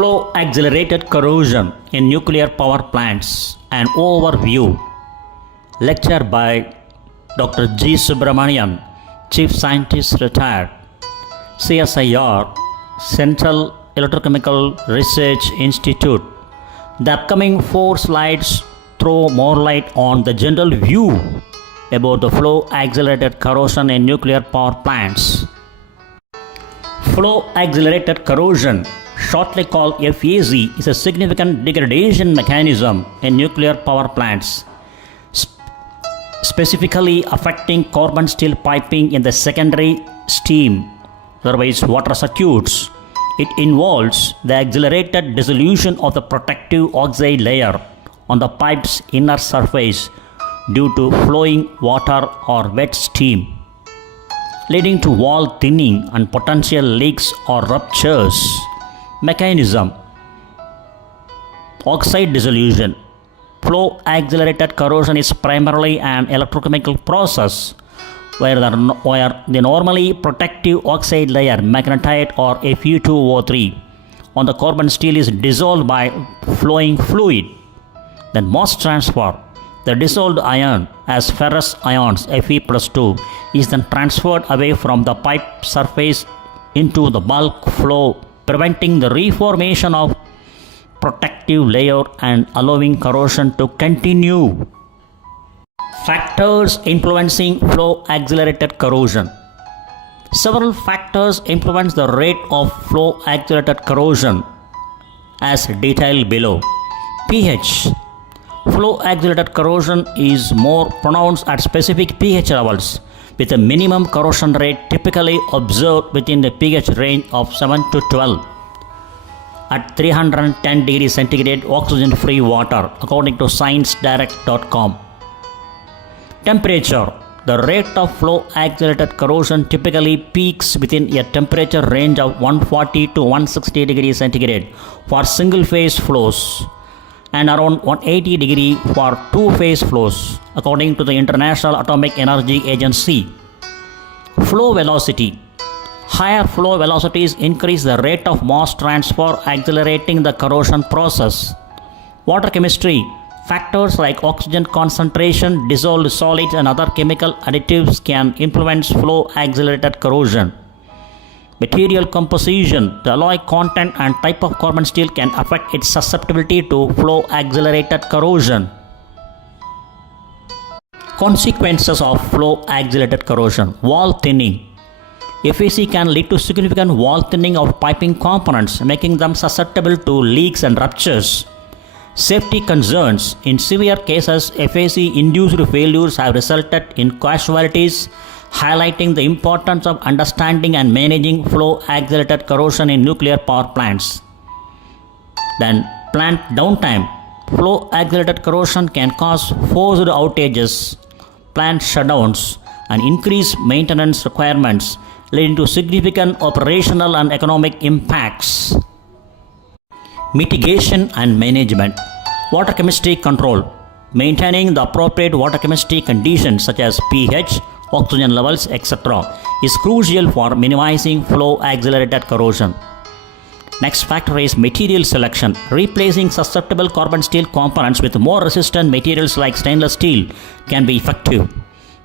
Flow accelerated corrosion in nuclear power plants. An overview. Lecture by Dr.G.Subramanian, Chief Scientist retired, CSIR, Central Electrochemical Research Institute. The upcoming 4 slides throw more light on the general view about the flow accelerated corrosion in nuclear power plants. Flow accelerated corrosion, shortly called FAC, is a significant degradation mechanism in nuclear power plants, specifically affecting carbon steel piping in the secondary steam, otherwise water circuits. It involves the accelerated dissolution of the protective oxide layer on the pipe's inner surface due to flowing water or wet steam, leading to wall thinning and potential leaks or ruptures. Mechanism: Oxide dissolution. Flow accelerated corrosion is primarily an electrochemical process where the normally protective oxide layer, magnetite or Fe2O3, on the carbon steel is dissolved by flowing fluid. Then mass transfer. The dissolved iron as ferrous ions Fe+2 is then transferred away from the pipe surface into the bulk flow, preventing the reformation of protective layer and allowing corrosion to continue. Factors influencing flow accelerated corrosion. Several factors influence the rate of flow accelerated corrosion as detailed below. pH. Flow accelerated corrosion is more pronounced at specific pH levels, with a minimum corrosion rate typically observed within the pH range of 7 to 12 at 310 degrees centigrade oxygen-free water, according to ScienceDirect.com. Temperature. The rate of flow accelerated corrosion typically peaks within a temperature range of 140 to 160 degrees centigrade for single-phase flows and around 180 degree for two-phase flows, according to the International Atomic Energy Agency. Flow velocity. Higher flow velocities increase the rate of mass transfer, accelerating the corrosion process. Water chemistry. Factors like oxygen concentration, dissolved solids, and other chemical additives can influence flow accelerated corrosion. Material composition. The alloy content and type of carbon steel can affect its susceptibility to flow accelerated corrosion. Consequences of flow accelerated corrosion. Wall thinning. FAC can lead to significant wall thinning of piping components, making them susceptible to leaks and ruptures. Safety concerns. In severe cases, FAC-induced failures have resulted in casualties, highlighting the importance of understanding and managing flow accelerated corrosion in nuclear power plants. Then, plant downtime. Flow accelerated corrosion can cause forced outages, plant shutdowns, and increased maintenance requirements, leading to significant operational and economic impacts. Mitigation and management. Water chemistry control. Maintaining the appropriate water chemistry conditions such as pH, oxygen levels, etc. is crucial for minimizing flow accelerated corrosion. Next factor is material selection. Replacing susceptible carbon steel components with more resistant materials like stainless steel can be effective.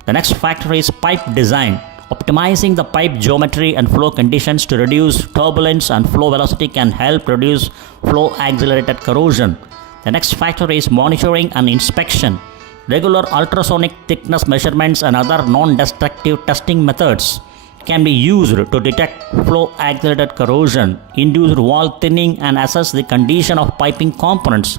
The next factor is pipe design. Optimizing the pipe geometry and flow conditions to reduce turbulence and flow velocity can help reduce flow accelerated corrosion. The next factor is monitoring and inspection. Regular ultrasonic thickness measurements and other non-destructive testing methods can be used to detect flow accelerated corrosion, induced wall thinning, and assess the condition of piping components.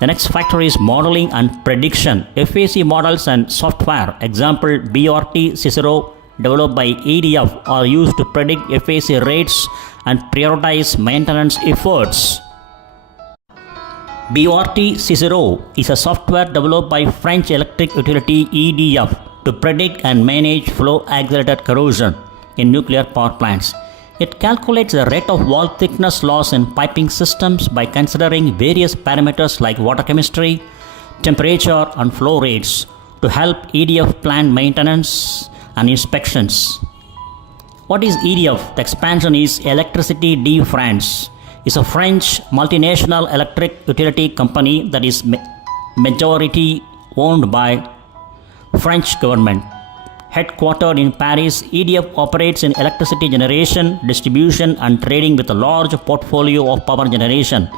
The next factor is modeling and prediction. FAC models and software, example BRT Cicero, developed by EDF, are used to predict FAC rates and prioritize maintenance efforts. BRT Cicero is a software developed by French electric utility EDF to predict and manage flow accelerated corrosion in nuclear power plants. It calculates the rate of wall thickness loss in piping systems by considering various parameters like water chemistry, temperature, and flow rates to help EDF plan maintenance and inspections. What is EDF? The expansion is Electricité de France. is a French multinational electric utility company that is majority owned by French government. Headquartered in Paris, EDF operates in electricity generation, distribution and trading with a large portfolio of power generation,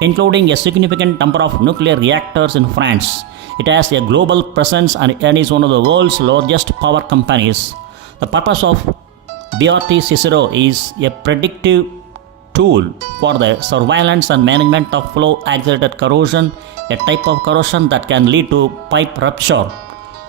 including a significant number of nuclear reactors in France. It has a global presence and is one of the world's largest power companies. The purpose of BRT Cicero is a predictive tool for the surveillance and management of flow accelerated corrosion, a type of corrosion that can lead to pipe rupture.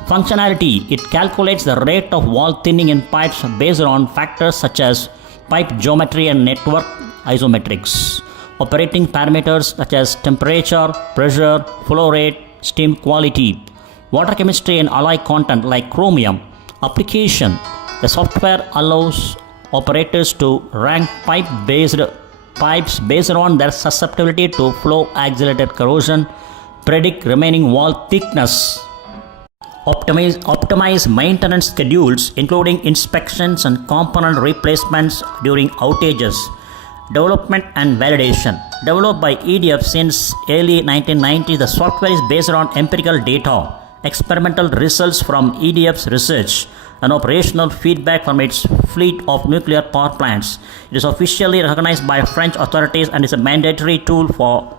Functionality: it calculates the rate of wall thinning in pipes based on factors such as pipe geometry and network isometrics. Operating parameters such as temperature, pressure, flow rate, steam quality, water chemistry and alloy content like chromium. Application: the software allows operators to rank pipes based on their susceptibility to flow accelerated corrosion, predict remaining wall thickness, optimize maintenance schedules including inspections and component replacements during outages. Development and validation. Developed by EDF since early 1990s, the software is based on empirical data, experimental results from EDF's research, and operational feedback from its fleet of nuclear power plants. It is officially recognized by French authorities and is a mandatory tool for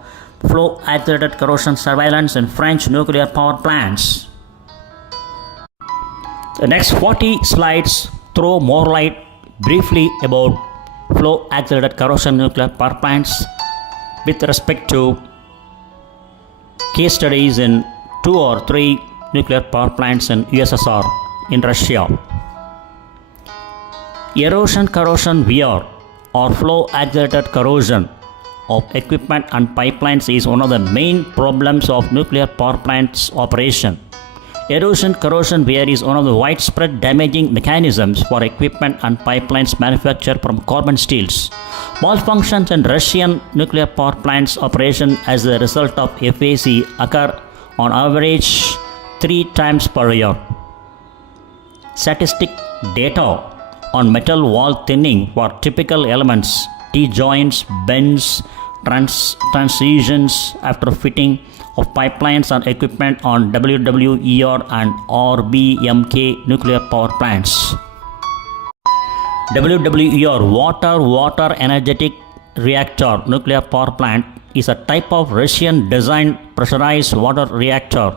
flow accelerated corrosion surveillance in French nuclear power plants. The next 40 slides throw more light briefly about flow accelerated corrosion nuclear power plants with respect to case studies in 2 or 3 nuclear power plants in USSR, in Russia. Erosion corrosion wear or flow accelerated corrosion of equipment and pipelines is one of the main problems of nuclear power plants operation. Erosion corrosion wear is one of the widespread damaging mechanisms for equipment and pipelines manufactured from carbon steels. Malfunctions in Russian nuclear power plants operation as a result of FAC occur on average 3 times per year. Statistic data on metal wall thinning for typical elements, T-joints, bends, transitions after fitting of pipelines and equipment on WWER and RBMK nuclear power plants. WWER, Water Energetic Reactor nuclear power plant, is a type of Russian designed pressurized water reactor.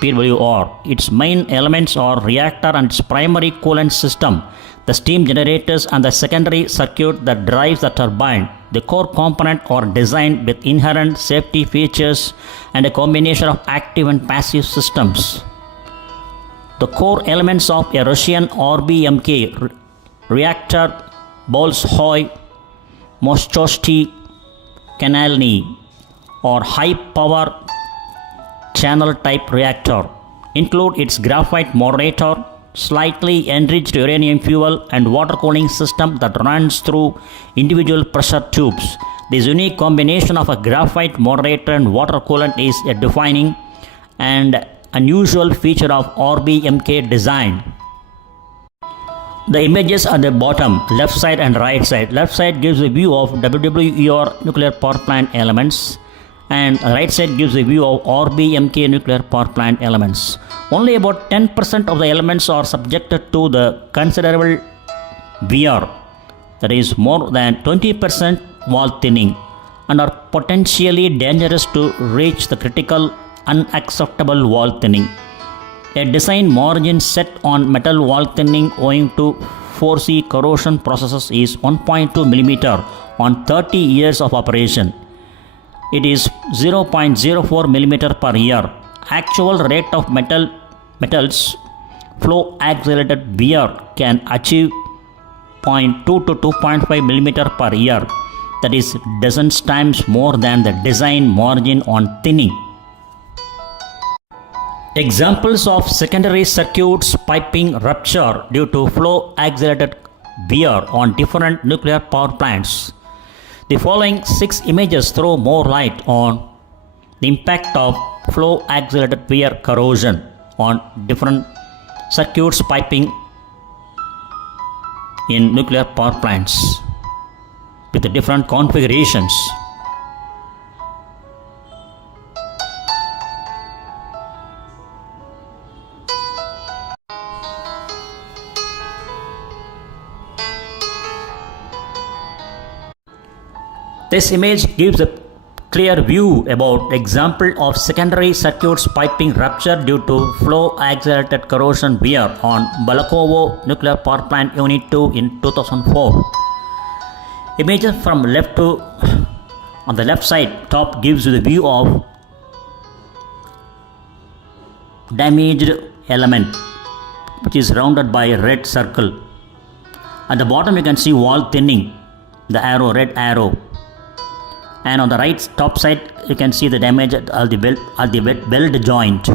PWR. Its main elements are reactor and its primary coolant system, the steam generators and the secondary circuit that drives the turbine. The core component are designed with inherent safety features and a combination of active and passive systems. The core elements of a Russian RBMK reactor: Bolshoi, Mostosti, Kanalny, or high power channel type reactor, include its graphite moderator, slightly enriched uranium fuel and water cooling system that runs through individual pressure tubes. This unique combination of a graphite moderator and water coolant is a defining and unusual feature of RBMK design. The images at the bottom, left side and right side. Left side gives a view of WWER nuclear power plant elements, and right side gives a view of RBMK nuclear power plant elements. Only about 10% of the elements are subjected to the considerable wear, that is more than 20% wall thinning, and are potentially dangerous to reach the critical unacceptable wall thinning. A design margin set on metal wall thinning owing to 4C corrosion processes is 1.2 mm on 30 years of operation. It is 0.04 mm per year. Actual rate of metals flow accelerated wear can achieve 0.2 to 2.5 mm per year, that is dozens times more than the design margin on thinning. Examples of secondary circuits piping rupture due to flow accelerated wear on different nuclear power plants. The following 6 images throw more light on the impact of flow accelerated wear corrosion on different circuits piping in nuclear power plants. with different configurations. This image gives a clear view about example of secondary circuits piping rupture due to flow accelerated corrosion wear on Balakovo Nuclear Power Plant Unit 2 in 2004. Images from left to on the left side top gives you the view of damaged element which is rounded by a red circle. At the bottom you can see wall thinning, the arrow, red arrow. And on the right top side you can see the damage at the weld joint.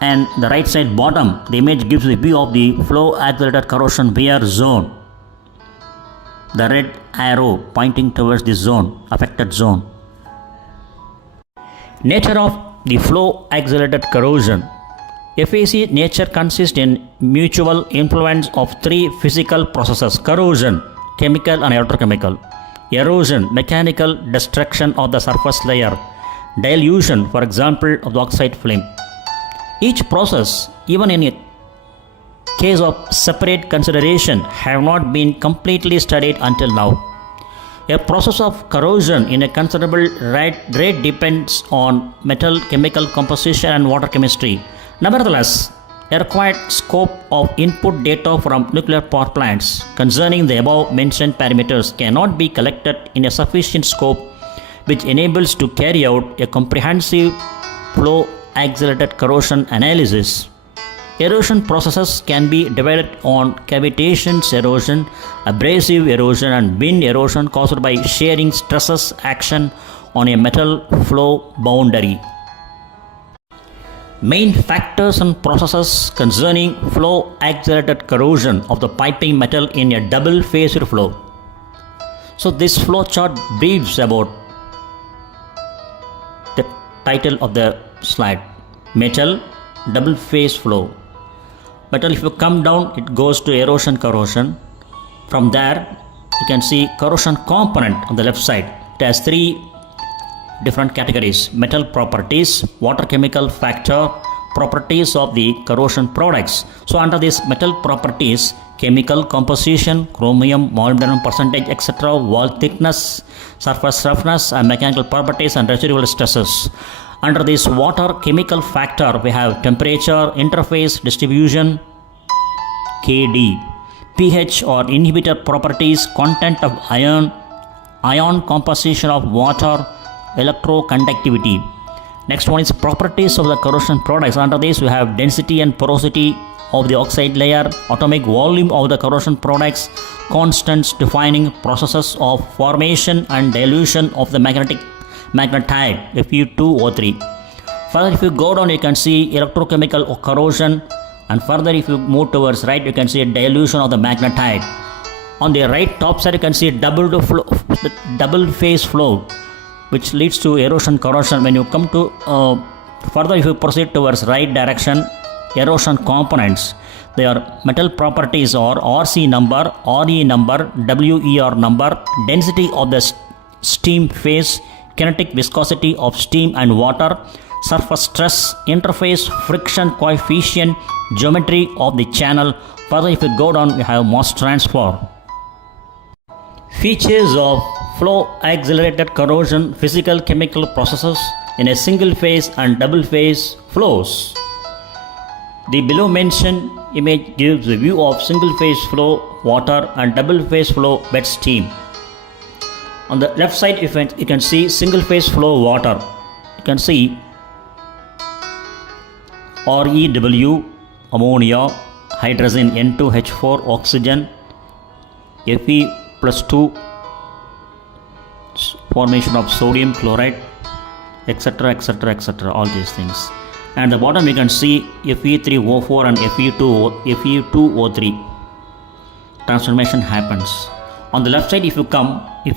And the right side bottom, the image gives the view of the flow accelerated corrosion wear zone. The red arrow pointing towards the zone, affected zone. Nature of the flow accelerated corrosion. FAC nature consists in mutual influence of three physical processes: corrosion, chemical and electrochemical; erosion, mechanical destruction of the surface layer; dilution, for example, of the oxide film. Each process, even in a case of separate consideration, have not been completely studied until now. A process of corrosion in a considerable rate depends on metal chemical composition and water chemistry. Nevertheless, a required scope of input data from nuclear power plants concerning the above mentioned parameters cannot be collected in a sufficient scope which enables to carry out a comprehensive flow accelerated corrosion analysis. Erosion processes can be divided on cavitation erosion, abrasive erosion and wind erosion caused by shearing stresses action on a metal flow boundary. Main factors and processes concerning flow accelerated corrosion of the piping metal in a double phased flow. So this flow chart briefs about the title of the slide: metal double phase flow. Metal, if you come down, it goes to erosion corrosion. From there you can see corrosion component on the left side. It has three different categories: metal properties, water chemical factor, properties of the corrosion products. So under these metal properties, chemical composition, chromium, molybdenum percentage, etc., wall thickness, surface roughness, and mechanical properties and residual stresses. Under this water chemical factor, we have temperature, interface distribution, KD, pH or inhibitor properties, content of ion composition of water, electroconductivity. Next one is properties of the corrosion products. Under this we have density and porosity of the oxide layer, atomic volume of the corrosion products, constants defining processes of formation and dilution of the magnetite Fe2O3. Further, if you go down you can see electrochemical corrosion, and further if you move towards right you can see a dilution of the magnetite. On the right top side you can see double phase flow which leads to erosion corrosion. When you come to further, if you proceed towards right direction, erosion components, they are metal properties or RC number, RE number, WER number, density of the steam phase, kinetic viscosity of steam and water, surface stress, interface friction coefficient, geometry of the channel. Further, if you go down we have mass transfer. Features of flow accelerated corrosion: physical chemical processes in a single phase and double phase flows. The below mentioned image gives a view of single phase flow water and double phase flow wet steam. On the left side you can see single phase flow water. You can see REW, ammonia, hydrogen N2H4, oxygen, Fe+2, formation of sodium chloride, etc., etc., etc., all these things. And the bottom you can see Fe3O4 and Fe2O3 transformation happens. On the left side if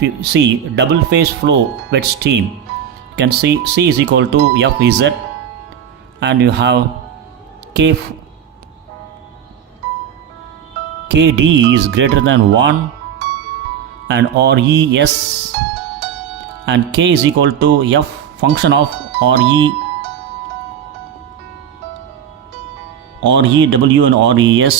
you see double phase flow wet steam, you can see C is equal to Fz, and you have KD is greater than 1, and RES, and K is equal to F function of REW and RES.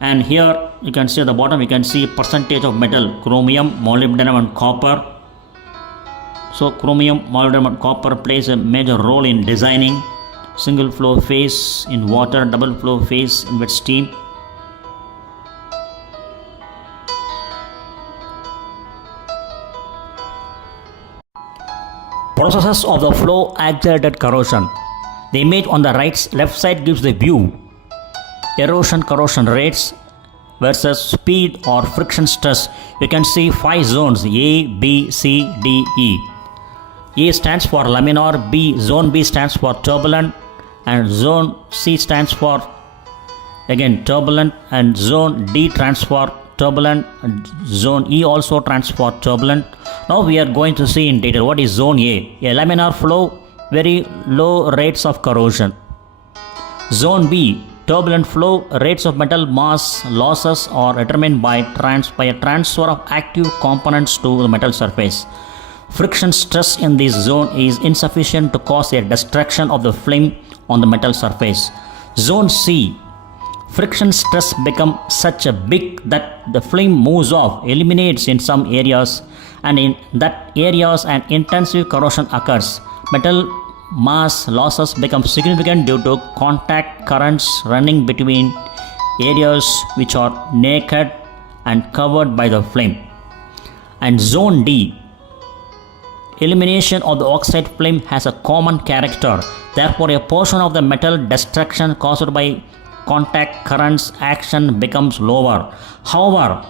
And here you can see at the bottom, you can see percentage of metal: chromium, molybdenum and copper. So chromium, molybdenum and copper plays a major role in designing single flow phase in water, double flow phase in wet steam. Processes of the flow accelerated corrosion. The image on the left side gives the view: erosion corrosion rates versus speed or friction stress. You can see 5 zones: A, B, C, D, E. A stands for laminar, zone B stands for turbulent, and zone C stands for again turbulent, and zone D stands for turbulent, and zone E also stands for turbulent. Now we are going to see in detail what is zone A. A laminar flow, very low rates of corrosion. Zone B, turbulent flow, rates of metal mass losses are determined by a transfer of active components to the metal surface. Friction stress in this zone is insufficient to cause a destruction of the film on the metal surface. Zone C, friction stress becomes such a big that the film moves off, eliminates in some areas, and in that areas an intensive corrosion occurs. Metal mass losses become significant due to contact currents running between areas which are naked and covered by the film. And zone D, elimination of the oxide film has a common character. Therefore, a portion of the metal destruction caused by contact currents action becomes lower. However,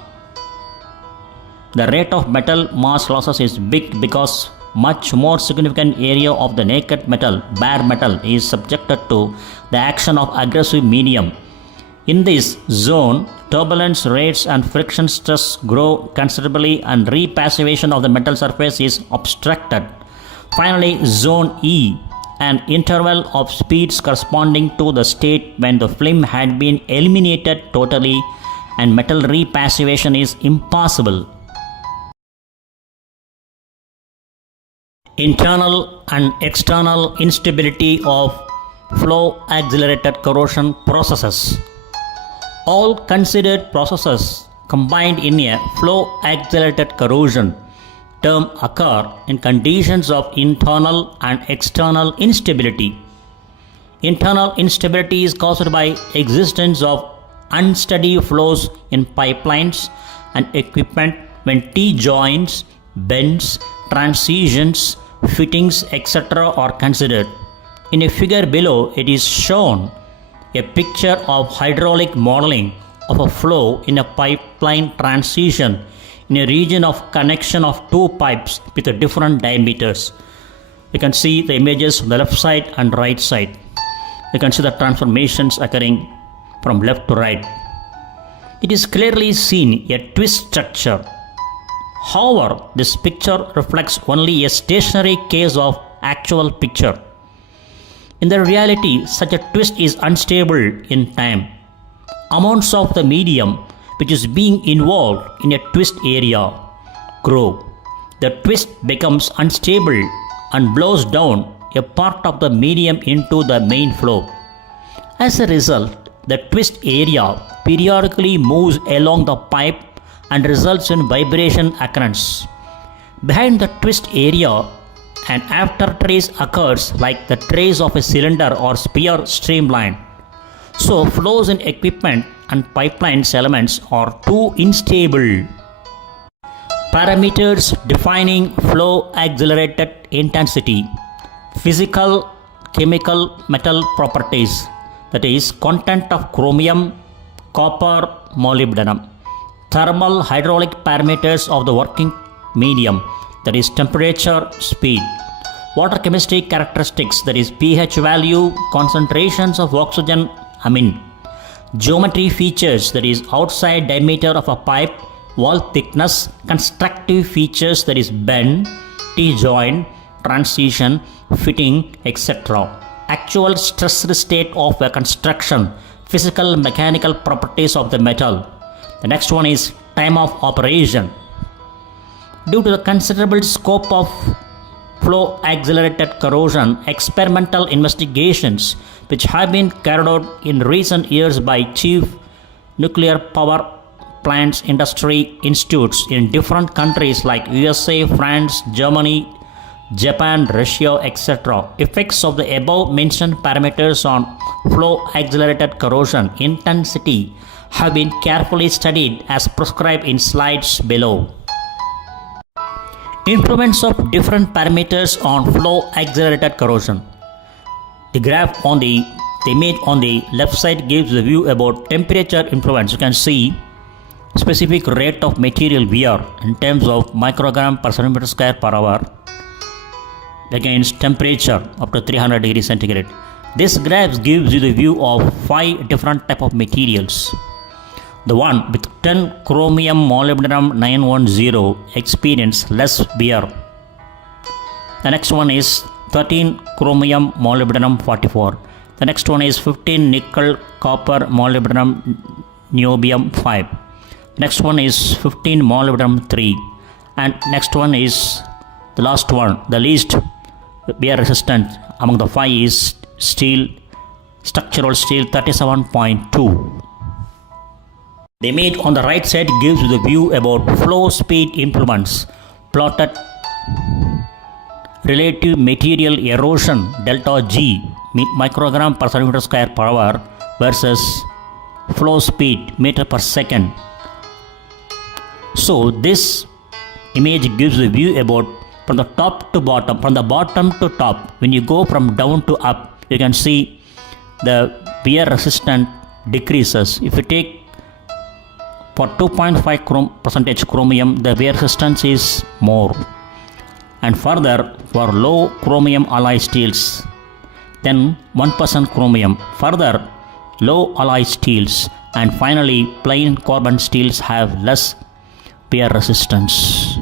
the rate of metal mass losses is big because much more significant area of the naked metal, bare metal, is subjected to the action of aggressive medium. In this zone, turbulence rates and friction stress grow considerably and repassivation of the metal surface is obstructed. Finally, zone E, an interval of speeds corresponding to the state when the film had been eliminated totally and metal repassivation is impossible. Internal and external instability of flow accelerated corrosion processes. All considered processes combined in a flow accelerated corrosion term occur in conditions of internal and external instability. Internal instability is caused by existence of unsteady flows in pipelines and equipment when T-joints, bends, transitions, fittings, etc. are considered. In a figure below, it is shown a picture of hydraulic modeling of a flow in a pipeline transition in a region of connection of two pipes with different diameters. You can see the images on the left side and right side. You can see the transformations occurring from left to right. It is clearly seen a twist structure. However, this picture reflects only a stationary case of actual picture. In the reality, such a twist is unstable in time. Amounts of the medium which is being involved in a twist area grow. The twist becomes unstable and blows down a part of the medium into the main flow. As a result, the twist area periodically moves along the pipe and results in vibration occurrence. Behind the twist area, an aftertrace occurs like the trace of a cylinder or sphere streamline. So flows in equipment and pipelines elements are too unstable. Parameters defining flow accelerated intensity. Physical, chemical, metal properties, that is content of chromium, copper, molybdenum. Thermal hydraulic parameters of the working medium, that is temperature, speed. Water chemistry characteristics, that is pH value, concentrations of oxygen, amine. Geometry features, that is outside diameter of a pipe, wall thickness, constructive features, that is bend, T-joint, transition, fitting, etc. Actual stress state of a construction, physical mechanical properties of the metal. The next one is time of operation. Due to the considerable scope of flow accelerated corrosion, experimental investigations which have been carried out in recent years by chief nuclear power plants industry institutes in different countries like USA, France, Germany, Japan, Russia, etc. Effects of the above mentioned parameters on flow accelerated corrosion intensity have been carefully studied as prescribed in slides below. Influence of different parameters on flow accelerated corrosion. The graph on the image on the left side gives the view about temperature influence. You can see specific rate of material wear in terms of microgram per centimeter square per hour against temperature up to 300 degrees centigrade. This graph gives you the view of 5 different type of materials. The one with 10 chromium molybdenum 910 experience less wear. The next one is 13 chromium molybdenum 44. The next one is 15 nickel copper molybdenum niobium 5. Next one is 15 molybdenum 3. And next one is the last one, the least wear resistant among the 5 is steel, structural steel 37.2. The image on the right side gives you the view about flow speed influence plotted relative material erosion delta G microgram per centimeter square per hour versus flow speed meter per second. So this image gives the view about from the top to bottom, from the bottom to top. When you go from down to up, you can see the wear resistance decreases. If you take for 2.5% chromium, the wear resistance is more. And further, for low chromium alloy steels, then 1% chromium. Further, low alloy steels, and finally, plain carbon steels have less wear resistance.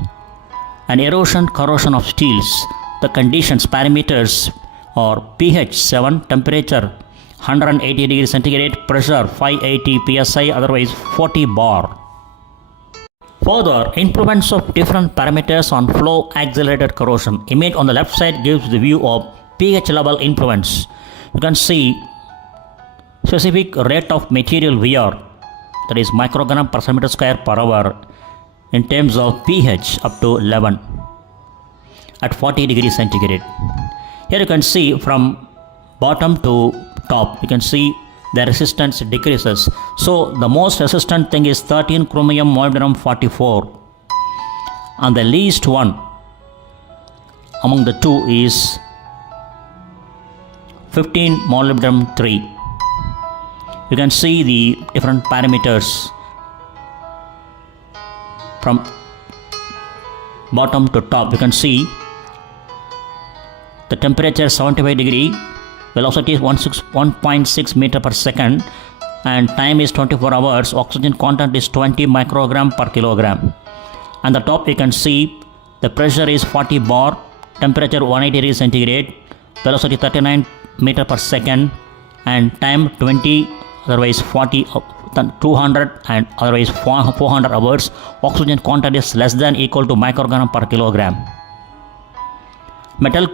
And erosion corrosion of steels, the conditions parameters are pH 7, temperature 180 degrees centigrade, pressure 580 psi, otherwise 40 bar. Further, influence of different parameters on flow accelerated corrosion. Image on the left side gives the view of pH level influence. You can see specific rate of material wear, that is microgram per centimeter square per hour in terms of pH up to 11 at 40 degrees centigrade. Here you can see from bottom to top, you can see the resistance decreases. So the most resistant thing is 13 chromium molybdenum 44, and the least one among the two is 15 molybdenum 3. You can see the different parameters from bottom to top. You can see the temperature 75 degree, velocity is 1.6 meter per second, and time is 24 hours. Oxygen content is 20 microgram per kilogram. And the top you can see the pressure is 40 bar, temperature 180 degrees centigrade, velocity 39 meter per second, and time 20, otherwise 40, 200 and otherwise 400 hours. Oxygen content is less than equal to microgram per kilogram. Metal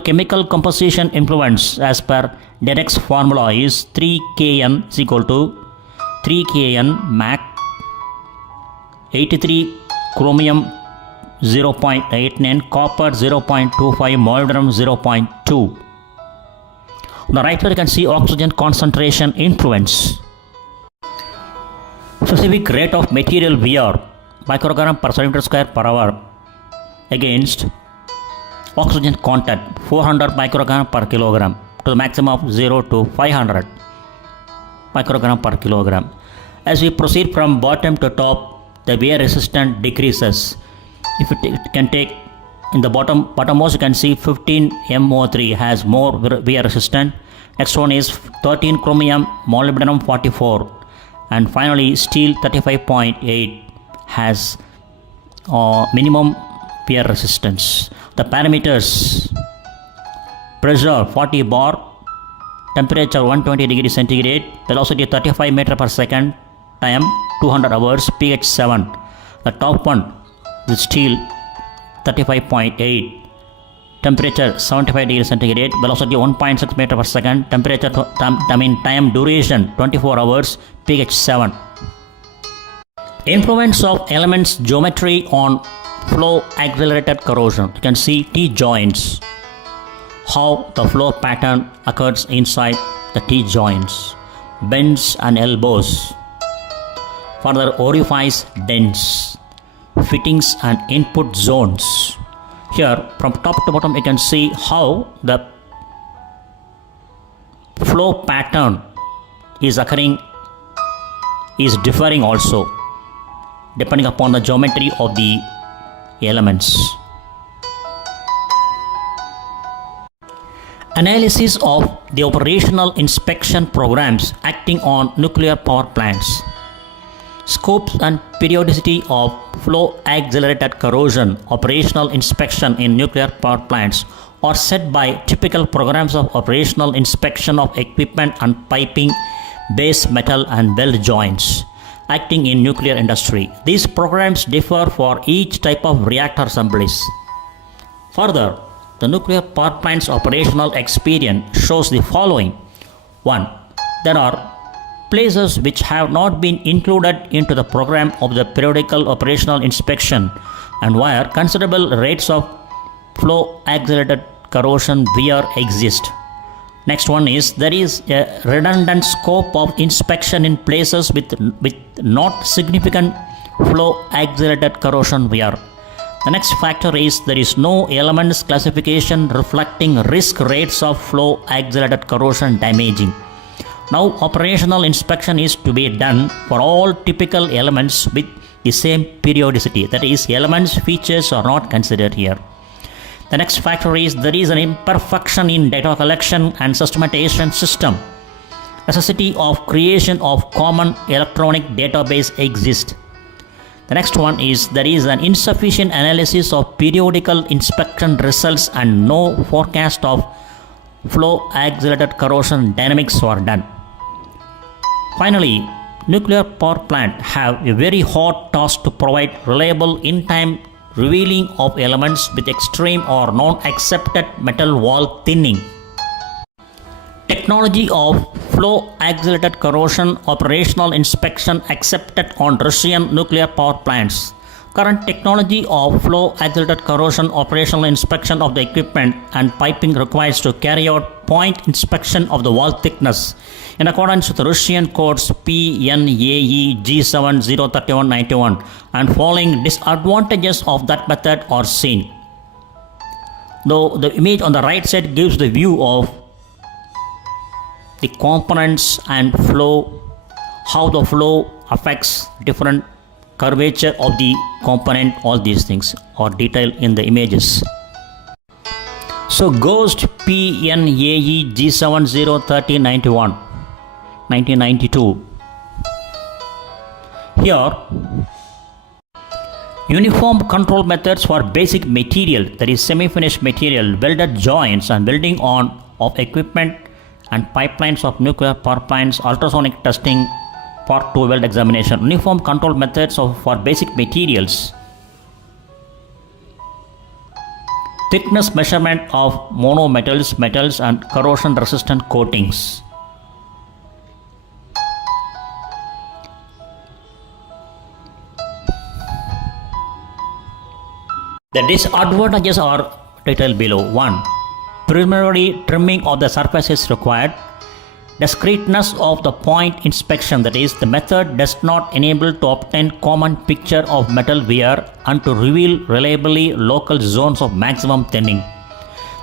chemical composition influence as per Dirac's formula is 3Kn is equal to 3Kn Mac 83 chromium 0.89, copper 0.25, molybdenum 0.2. On the right side you can see oxygen concentration influence. Specific rate of material wear microgram per centimeter square per hour against oxygen content 400 microgram per kilogram to the maximum of 0 to 500 microgram per kilogram. As we proceed from bottom to top, the wear resistance decreases. If it can take in the bottommost, you can see 15 MO3 has more wear resistant. Next one is 13 chromium molybdenum 44, and finally steel 35.8 has minimum wear resistance. The parameters: pressure 40 bar, temperature 120 degrees centigrade, velocity 35 meter per second, time 200 hours, pH 7. The top one is steel 35.8. Temperature 75 degrees centigrade, velocity 1.6 meter per second, temperature time duration 24 hours, pH 7. Influence of elements geometry on flow accelerated corrosion. You can see T joints, how the flow pattern occurs inside the T joints, bends and elbows, further orifice dents, fittings and input zones. Here from top to bottom you can see how the flow pattern is occurring, is differing also depending upon the geometry of the elements. Analysis of the operational inspection programs acting on nuclear power plants. Scopes and periodicity of flow accelerated corrosion operational inspection in nuclear power plants are set by typical programs of operational inspection of equipment and piping, base metal and weld joints acting in nuclear industry. These programs differ for each type of reactor assemblies. Further, the nuclear power plant's operational experience shows the following. 1. There are places which have not been included into the program of the periodical operational inspection and where considerable rates of flow accelerated corrosion wear exist. Next one is there is a redundant scope of inspection in places with not significant flow accelerated corrosion wear. The next factor is there is no elements classification reflecting risk rates of flow accelerated corrosion damaging. Now operational inspection is to be done for all typical elements with the same periodicity, that is elements features are not considered here. The next factor is there is an imperfection in data collection and systematization system. Necessity of creation of common electronic database exists. The next one is there is an insufficient analysis of periodical inspection results and no forecast of flow accelerated corrosion dynamics were done. Finally, nuclear power plant have a very hard task to provide reliable in-time revealing of elements with extreme or non-accepted metal wall thinning. Technology of flow accelerated corrosion operational inspection accepted on Russian nuclear power plants. Current technology of flow accelerated corrosion operational inspection of the equipment and piping requires to carry out point inspection of the wall thickness in accordance with Russian codes PNAE G703191 and following disadvantages of that method are seen. Though the image on the right side gives the view of the components and flow, how the flow affects different curvature of the component, all these things are detailed in the images. So GHOST PNAE G703091 1992. Here uniform control methods for basic material, that is semi-finished material, welded joints and welding on of equipment and pipelines of nuclear power plants, ultrasonic testing, Part 2 weld examination, uniform control methods for basic materials, thickness measurement of monometals, metals and corrosion resistant coatings. The disadvantages are detailed below. 1. Preliminary trimming of the surface is required. Discreteness of the point inspection, that is, the method does not enable to obtain common picture of metal wear and to reveal reliably local zones of maximum thinning.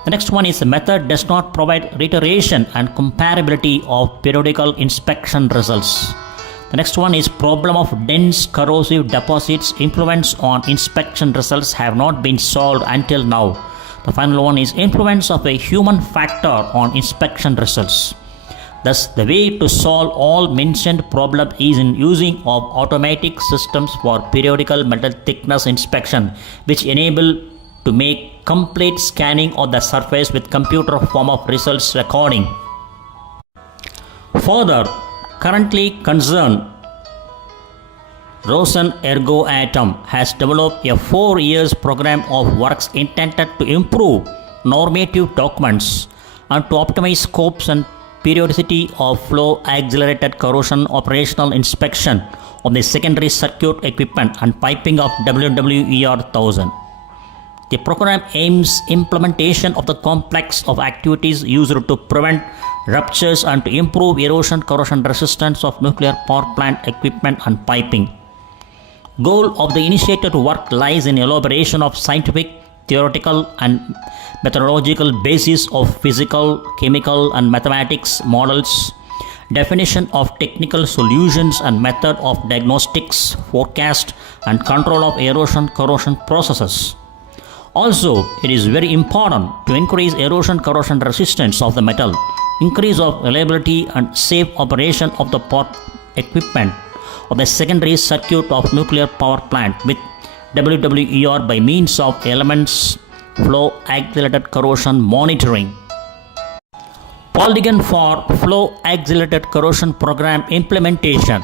The next one is the method does not provide reiteration and comparability of periodical inspection results. The next one is problem of dense corrosive deposits. Influence on inspection results have not been solved until now. The final one is influence of a human factor on inspection results. Thus, the way to solve all mentioned problems is in using of automatic systems for periodical metal thickness inspection, which enable to make complete scanning of the surface with computer form of results recording. Further, currently concerned Rosen Ergo Atom has developed a 4 years program of works intended to improve normative documents and to optimize scopes and periodicity of flow accelerated corrosion operational inspection of the secondary circuit equipment and piping of WWER 1000. The program aims implementation of the complex of activities used to prevent ruptures and to improve erosion corrosion resistance of nuclear power plant equipment and piping. Goal of the initiated work lies in elaboration of scientific, theoretical and methodological basis of physical, chemical and mathematics models, definition of technical solutions and method of diagnostics, forecast and control of erosion corrosion processes. Also, it is very important to increase erosion corrosion resistance of the metal, increase of reliability and safe operation of the power equipment of the secondary circuit of nuclear power plant with WWER by means of elements flow accelerated corrosion monitoring. Polygon for flow accelerated corrosion program implementation.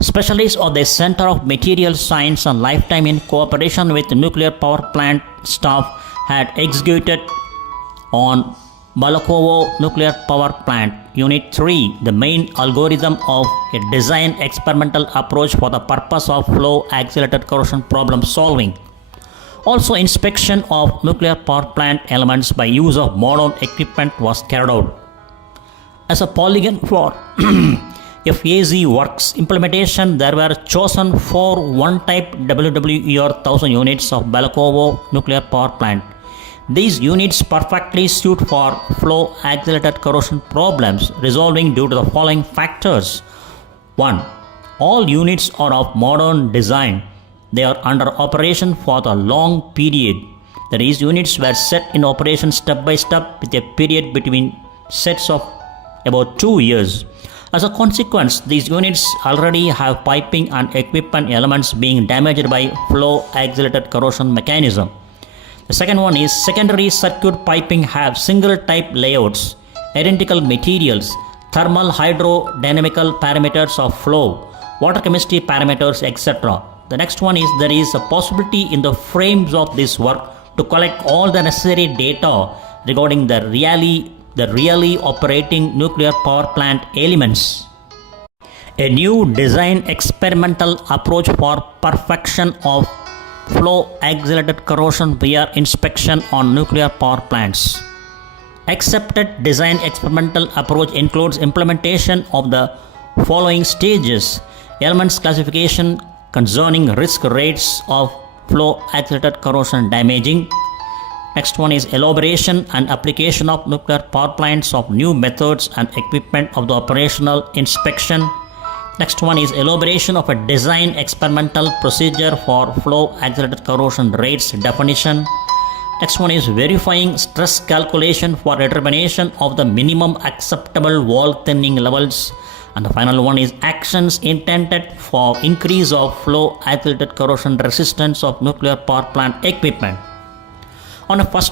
Specialists of the Center of Material Science and Lifetime in cooperation with nuclear power plant staff had executed on Balakovo Nuclear Power Plant Unit 3 the main algorithm of a design experimental approach for the purpose of flow accelerated corrosion problem solving. Also, inspection of nuclear power plant elements by use of modern equipment was carried out. As a polygon for FAZ works implementation, there were chosen 4 1-type WWER 1000 units of Balakovo nuclear power plant. These units perfectly suit for flow accelerated corrosion problems resolving due to the following factors. 1. All units are of modern design. They are under operation for the long period. These units were set in operation step by step with a period between sets of about 2 years. As a consequence, these units already have piping and equipment elements being damaged by flow accelerated corrosion mechanism. The second one is secondary circuit piping have single type layouts, identical materials, thermal hydrodynamical parameters of flow, water chemistry parameters, etc. The next one is there is a possibility in the frames of this work to collect all the necessary data regarding the really operating nuclear power plant elements. A new design experimental approach for perfection of flow accelerated corrosion via inspection on nuclear power plants. Accepted design experimental approach includes implementation of the following stages: elements classification concerning risk rates of flow accelerated corrosion damaging. Next one is elaboration and application of nuclear power plants of new methods and equipment of the operational inspection. Next one is elaboration of a design experimental procedure for flow accelerated corrosion rates definition. Next one is verifying stress calculation for determination of the minimum acceptable wall thinning levels. And the final one is actions intended for increase of flow accelerated corrosion resistance of nuclear power plant equipment. On the first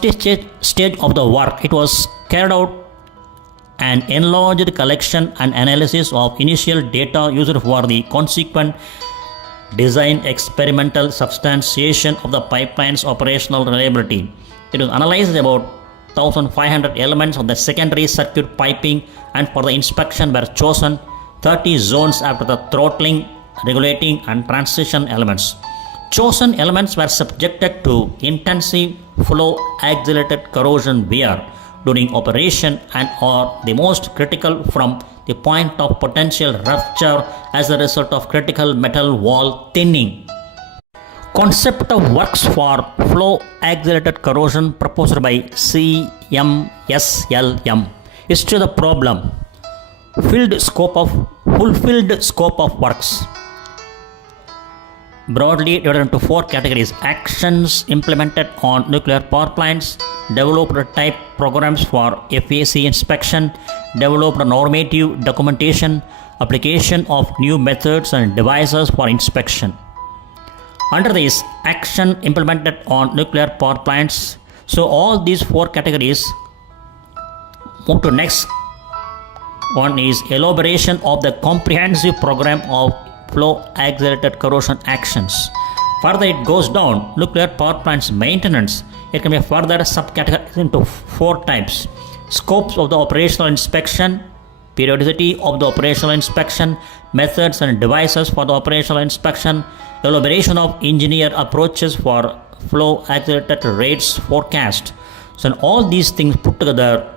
stage of the work, it was carried out an enlarged collection and analysis of initial data used for the consequent design experimental substantiation of the pipeline's operational reliability. It was analyzed about 1,500 elements of the secondary circuit piping, and for the inspection were chosen 30 zones after the throttling, regulating and transition elements. Chosen elements were subjected to intensive flow accelerated corrosion wear during operation and are the most critical from the point of potential rupture as a result of critical metal wall thinning. Concept of works for flow accelerated corrosion proposed by CMSLM. History of the problem. Fulfilled scope of works. Broadly divided into 4 categories: actions implemented on nuclear power plants, developed type programs for FAC inspection, developed normative documentation, application of new methods and devices for inspection. Under this, action implemented on nuclear power plants. So all these 4 categories. Move to next one is elaboration of the comprehensive program of flow accelerated corrosion actions. Further it goes down, nuclear power plants maintenance. It can be further subcategorized into 4 types. Scopes of the operational inspection, periodicity of the operational inspection, methods and devices for the operational inspection, elaboration of engineered approaches for flow accelerated rates forecast. So all these things put together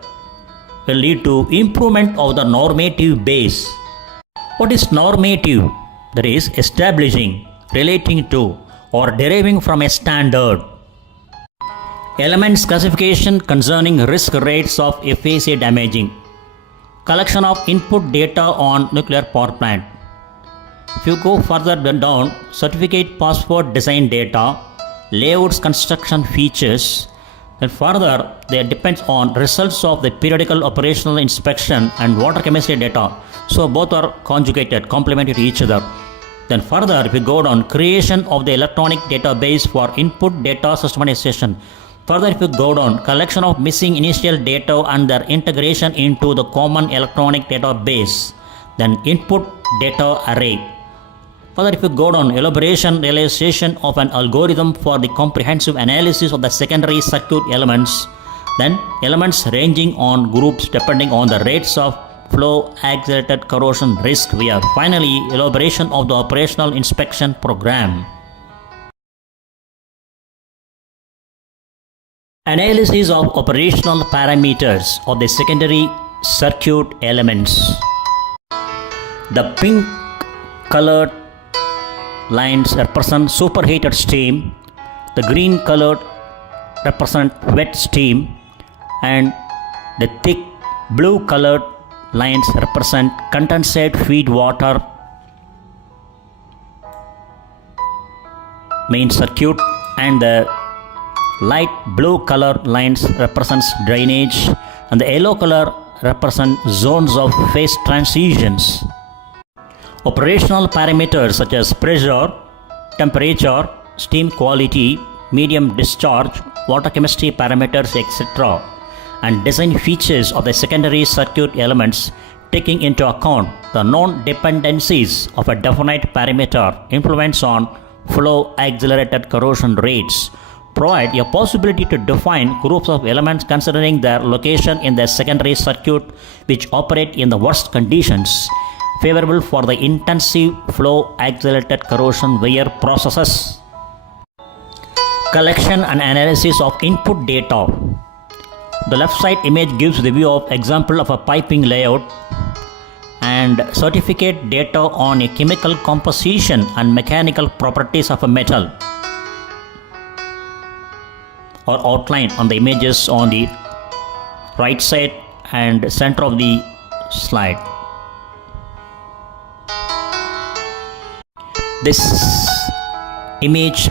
will lead to improvement of the normative base. What is normative? That is establishing, relating to, or deriving from a standard. Element classification concerning risk rates of FAC damaging. Collection of input data on nuclear power plant. If you go further down, certificate password design data, layouts construction features, then further they depends on results of the periodical operational inspection and water chemistry data. So both are conjugated, complementary to each other. Then further, if you go down, creation of the electronic database for input data systematization. Further, if you go down, collection of missing initial data and their integration into the common electronic database. Then input data array. Further, if you go down, elaboration, realization of an algorithm for the comprehensive analysis of the secondary circuit elements. Then elements ranging on groups depending on the rates of flow accelerated corrosion risk. We have finally elaboration of the operational inspection program. Analysis of operational parameters of the secondary circuit elements. The pink colored lines represent superheated steam, the green colored represent wet steam, and the thick blue colored lines represent condensate feed water main circuit, and the light blue color lines represents drainage, and the yellow color represent zones of phase transitions. Operational parameters such as pressure, temperature, steam quality, medium discharge, water chemistry parameters, etc., and design features of the secondary circuit elements taking into account the known dependencies of a definite parameter influence on flow accelerated corrosion rates, provide a possibility to define groups of elements considering their location in the secondary circuit which operate in the worst conditions favorable for the intensive flow accelerated corrosion wear processes. Collection and analysis of input data. The left side image gives the view of example of a piping layout and certificate data on a chemical composition and mechanical properties of a metal or outlined on the images on the right side and center of the slide. This image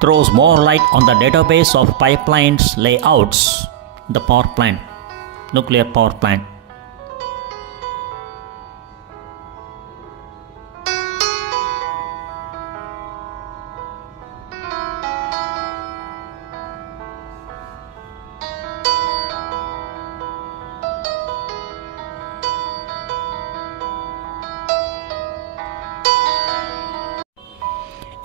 throws more light on the database of pipelines layouts, the power plant, nuclear power plant.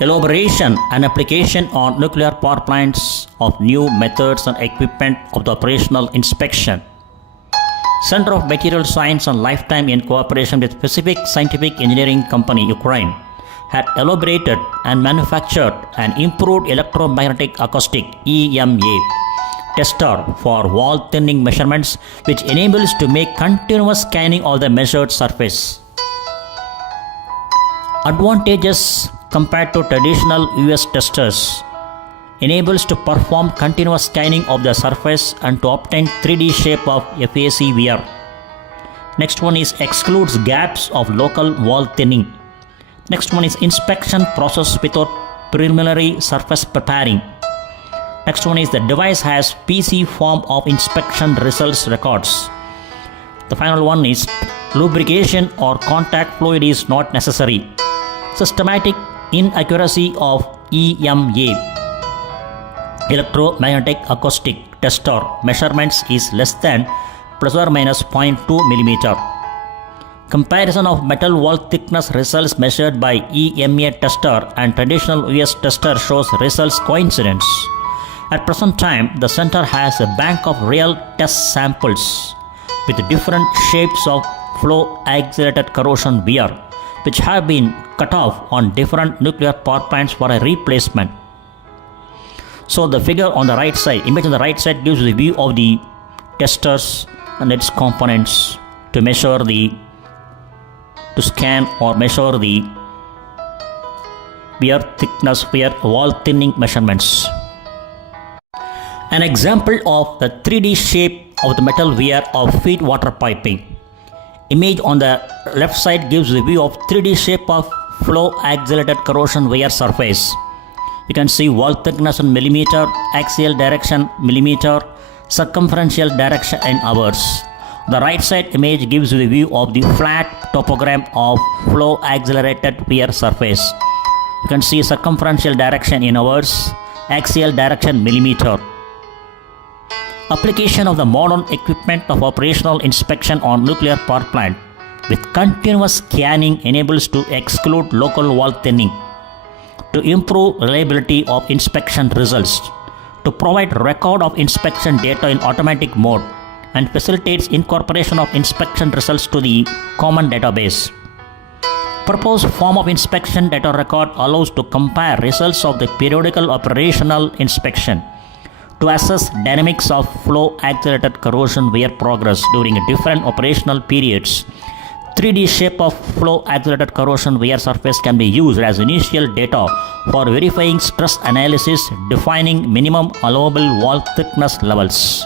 Elaboration and application on nuclear power plants of new methods and equipment of the operational inspection. Center of Material Science and Lifetime in cooperation with Specific Scientific Engineering Company, Ukraine, had elaborated and manufactured an improved electromagnetic acoustic EMA tester for wall thinning measurements which enables to make continuous scanning of the measured surface. Advantages compared to traditional US testers: enables to perform continuous scanning of the surface and to obtain 3D shape of FAC wear. Next one is excludes gaps of local wall thinning. Next one is inspection process without preliminary surface preparing. Next one is the device has PC form of inspection results records. The final one is lubrication or contact fluid is not necessary. Systematic inaccuracy of EMA electromagnetic acoustic tester measurements is less than plus or minus 0.2 mm. Comparison of metal wall thickness results measured by EMA tester and traditional US tester shows results coincidence. At present time, the center has a bank of real test samples with different shapes of flow accelerated corrosion wear, which have been cut off on different nuclear power plants for a replacement. So the figure on the right side, image on the right side gives the view of the testers and its components to scan or measure the wear thickness, wear wall thinning measurements. An example of the 3D shape of the metal wear of feed water piping. Image on the left side gives the view of 3D shape of flow accelerated corrosion wear surface. You can see wall thickness in millimeter, axial direction millimeter, circumferential direction in hours. The right side image gives you the view of the flat topogram of flow accelerated wear surface. You can see circumferential direction in hours, axial direction millimeter. Application of the modern equipment of operational inspection on nuclear power plant with continuous scanning enables to exclude local wall thinning, to improve reliability of inspection results, to provide record of inspection data in automatic mode, and facilitates incorporation of inspection results to the common database. Proposed form of inspection data record allows to compare results of the periodical operational inspection to assess dynamics of flow accelerated corrosion wear progress during different operational periods. 3D shape of flow accelerated corrosion wear surface can be used as initial data for verifying stress analysis, defining minimum allowable wall thickness levels.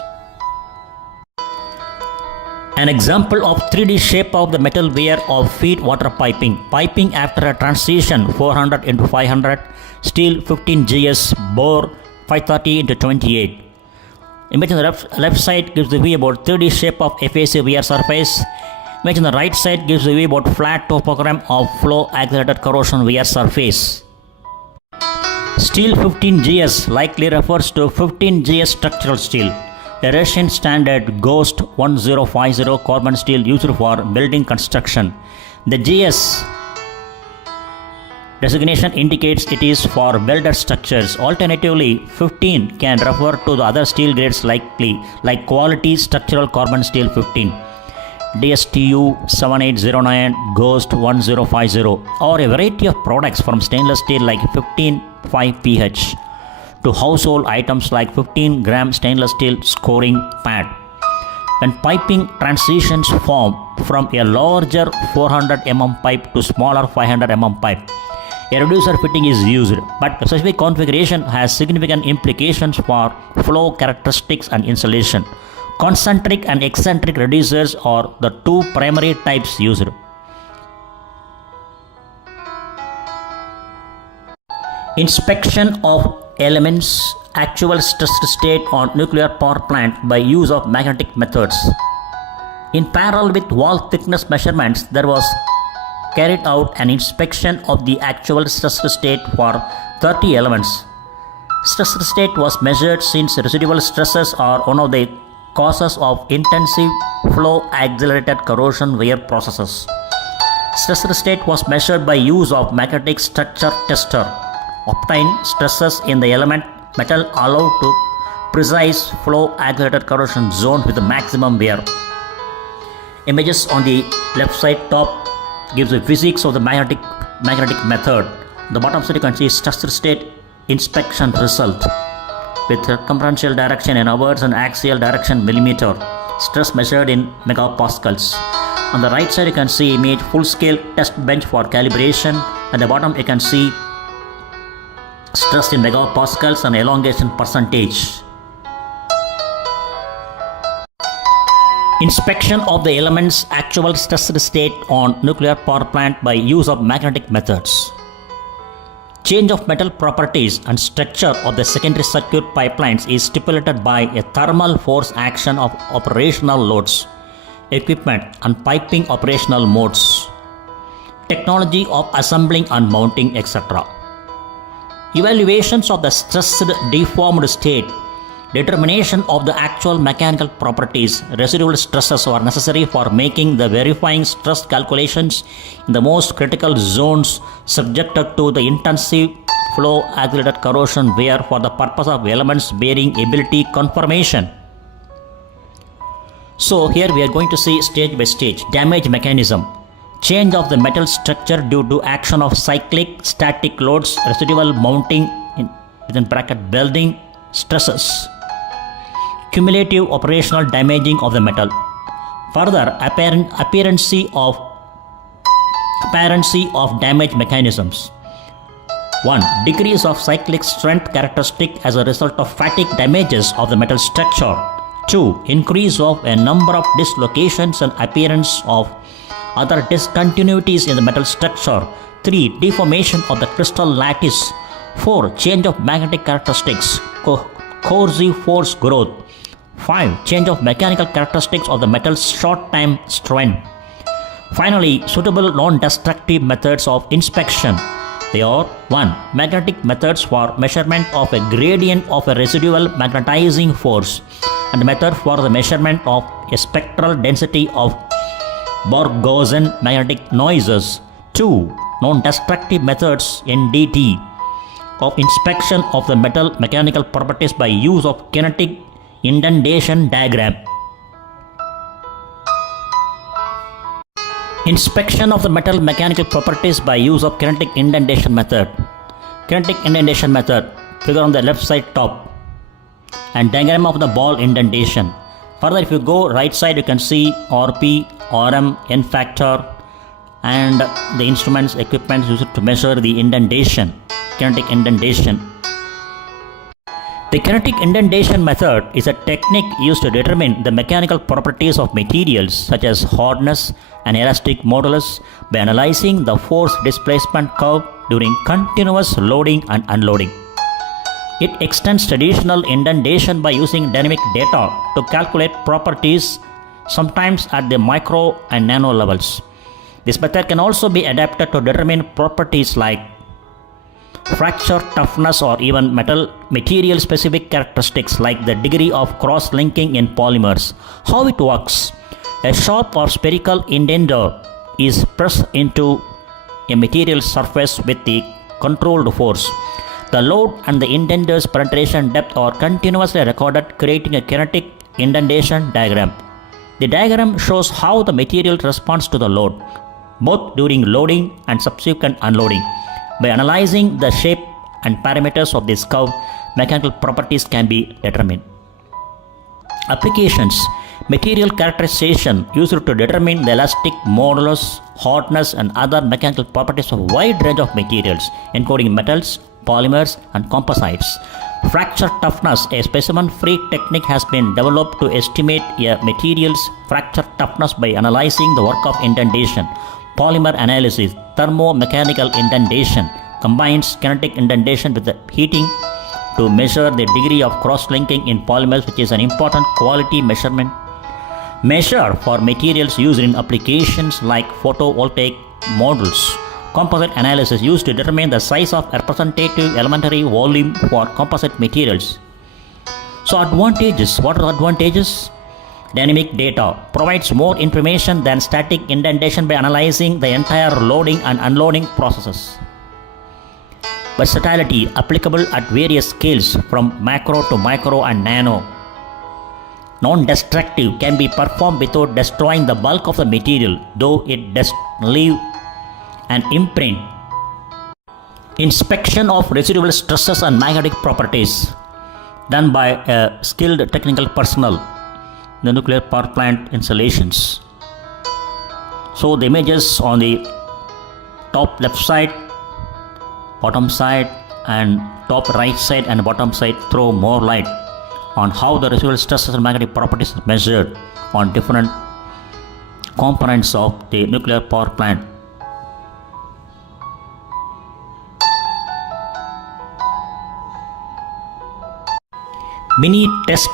An example of 3D shape of the metal wear of feed water piping. Piping after a transition 400 into 500, steel 15 GS, bore 530 into 28. Image on the left side gives the view about 3D shape of FAC wear surface. Image on the right side gives the view about flat topogram of flow accelerated corrosion wear surface. Steel 15 GS likely refers to 15 GS structural steel, a Russian standard GOST 1050 carbon steel used for building construction. The GS designation indicates it is for welded structures. Alternatively, 15 can refer to the other steel grades like quality structural carbon steel 15, DSTU 7809, GOST 1050, or a variety of products from stainless steel like 15.5 pH to household items like 15 gram stainless steel scoring pad. When piping transitions form from a larger 400 mm pipe to smaller 500 mm pipe, a reducer fitting is used, but the specific configuration has significant implications for flow characteristics and insulation. Concentric and eccentric reducers are the two primary types used. Inspection of elements actual stressed state on nuclear power plant by use of magnetic methods. In parallel with wall thickness measurements, there was carried out an inspection of the actual stressed state for 30 elements. Stressed state was measured since residual stresses are one of the causes of intensive flow accelerated corrosion wear processes. Stressed state was measured by use of magnetic structure tester. Obtain stresses in the element metal allowed to precise flow accelerated corrosion zone with the maximum wear. Images on the left side top gives the physics of the magnetic method. The bottom side you can see stressed state inspection result with circumferential direction in hours and axial direction millimeter. Stress measured in megapascals. On the right side you can see image full scale test bench for calibration. At the bottom you can see stress in megapascals and elongation percentage. Inspection of the elements actual stressed state on nuclear power plant by use of magnetic methods. Change of metal properties and structure of the secondary circuit pipelines is stipulated by a thermal force action of operational loads, equipment and piping operational modes, technology of assembling and mounting, etc. Evaluations of the stressed deformed state Determination of the actual mechanical properties, residual stresses are necessary for making the verifying stress calculations in the most critical zones subjected to the intensive flow accelerated corrosion wear for the purpose of elements bearing ability confirmation. So here we are going to see stage by stage. Damage mechanism. Change of the metal structure due to action of cyclic static loads, residual mounting within bracket welding stresses. Cumulative operational damaging of the metal. Further appearance of damage mechanisms. 1. Decrease of cyclic strength characteristic as a result of fatigue damages of the metal structure. 2. Increase of a number of dislocations and appearance of other discontinuities in the metal structure. 3. Deformation of the crystal lattice. 4. Change of magnetic characteristics, coercive force growth. 5. Change of mechanical characteristics of the metal's short-time strength. Finally, suitable non-destructive methods of inspection. They are 1. Magnetic methods for measurement of a gradient of a residual magnetizing force, and method for the measurement of a spectral density of Borgaussian magnetic noises. 2. Non-destructive methods NDT of inspection of the metal mechanical properties by use of kinetic indentation diagram. Inspection of the metal mechanical properties by use of kinetic indentation method. Kinetic indentation method, figure on the left side top, and diagram of the ball indentation. Further, if you go right side, you can see RP, RM, N factor, and the instruments, equipment used to measure the indentation, kinetic indentation. The kinetic indentation method is a technique used to determine the mechanical properties of materials such as hardness and elastic modulus by analyzing the force displacement curve during continuous loading and unloading. It extends traditional indentation by using dynamic data to calculate properties, sometimes at the micro and nano levels. This method can also be adapted to determine properties like fracture toughness or even material specific characteristics like the degree of cross-linking in polymers. How it works? A sharp or spherical indenter is pressed into a material surface with the controlled force. The load and the indenter's penetration depth are continuously recorded, creating a kinetic indentation diagram. The diagram shows how the material responds to the load, both during loading and subsequent unloading. By analyzing the shape and parameters of this curve, mechanical properties can be determined. Applications. Material characterization used to determine the elastic modulus, hardness, and other mechanical properties of a wide range of materials, including metals, polymers, and composites. Fracture toughness. A specimen-free technique has been developed to estimate a material's fracture toughness by analyzing the work of indentation. Polymer analysis. Thermomechanical indentation combines kinetic indentation with the heating to measure the degree of cross-linking in polymers, which is an important quality measure for materials used in applications like photovoltaic modules. Composite analysis used to determine the size of representative elementary volume for composite materials. So advantages. What are the advantages? Dynamic data provides more information than static indentation by analyzing the entire loading and unloading processes. Versatility applicable at various scales from macro to micro and nano. Non-destructive, can be performed without destroying the bulk of the material, though it does leave an imprint. Inspection of residual stresses and magnetic properties done by a skilled technical personnel in the nuclear power plant installations. So the images on the top left side, bottom side, and top right side and bottom side throw more light on how the residual stresses and magnetic properties are measured on different components of the nuclear power plant. Mini test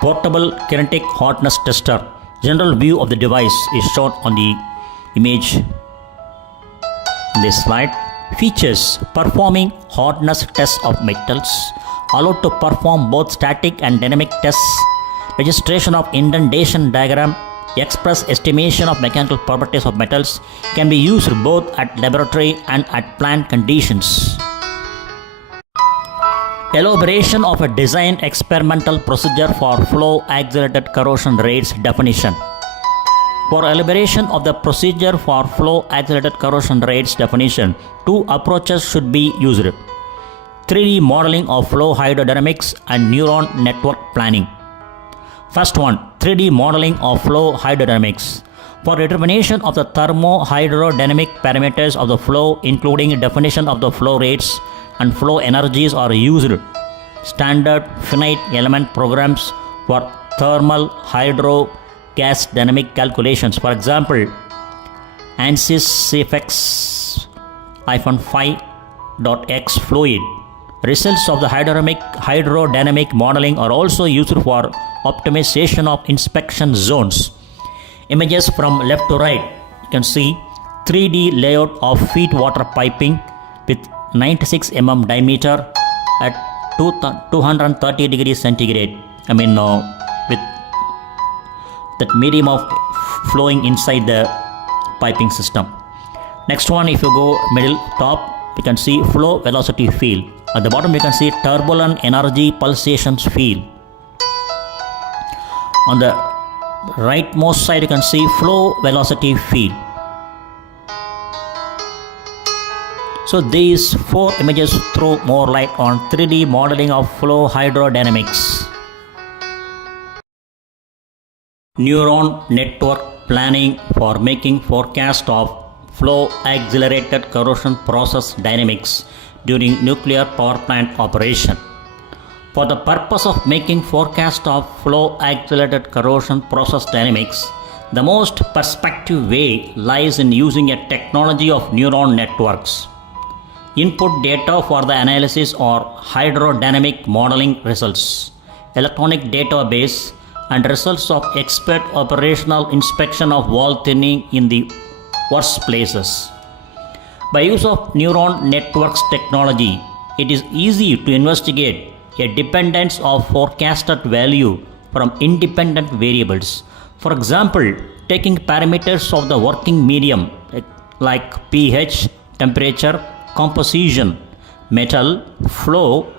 portable kinetic hardness tester. General view of the device is shown on the image in this slide. Features: performing hardness tests of metals, allowed to perform both static and dynamic tests, registration of indentation diagram, express estimation of mechanical properties of metals, can be used both at laboratory and at plant conditions. Elaboration of a design experimental procedure for flow accelerated corrosion rates definition. For elaboration of the procedure for flow accelerated corrosion rates definition, two approaches should be used: 3D modeling of flow hydrodynamics and neuron network planning. First one, 3D modeling of flow hydrodynamics. For determination of the thermo-hydrodynamic parameters of the flow, including definition of the flow rates and flow energies, are used standard finite element programs for thermal hydro gas dynamic calculations. For example, ANSYS CFX-5.x fluid. Results of the hydrodynamic modeling are also used for optimization of inspection zones. Images from left to right. You can see 3D layout of feed water piping with 96 mm diameter at 230 degrees centigrade. With that medium of flowing inside the piping system. Next one, if you go middle top, you can see flow velocity field. At the bottom you can see turbulent energy pulsations field. On the rightmost side you can see flow velocity field. So these four images throw more light on 3D modeling of flow hydrodynamics. Neuron network planning for making forecast of flow accelerated corrosion process dynamics during nuclear power plant operation. For the purpose of making forecast of flow accelerated corrosion process dynamics, the most perspective way lies in using a technology of neuron networks. Input data for the analysis or hydrodynamic modeling results, electronic database, and results of expert operational inspection of wall thinning in the worst places. By use of neuron networks technology, it is easy to investigate a dependence of forecasted value from independent variables. For example, taking parameters of the working medium like pH, temperature, composition, metal, flow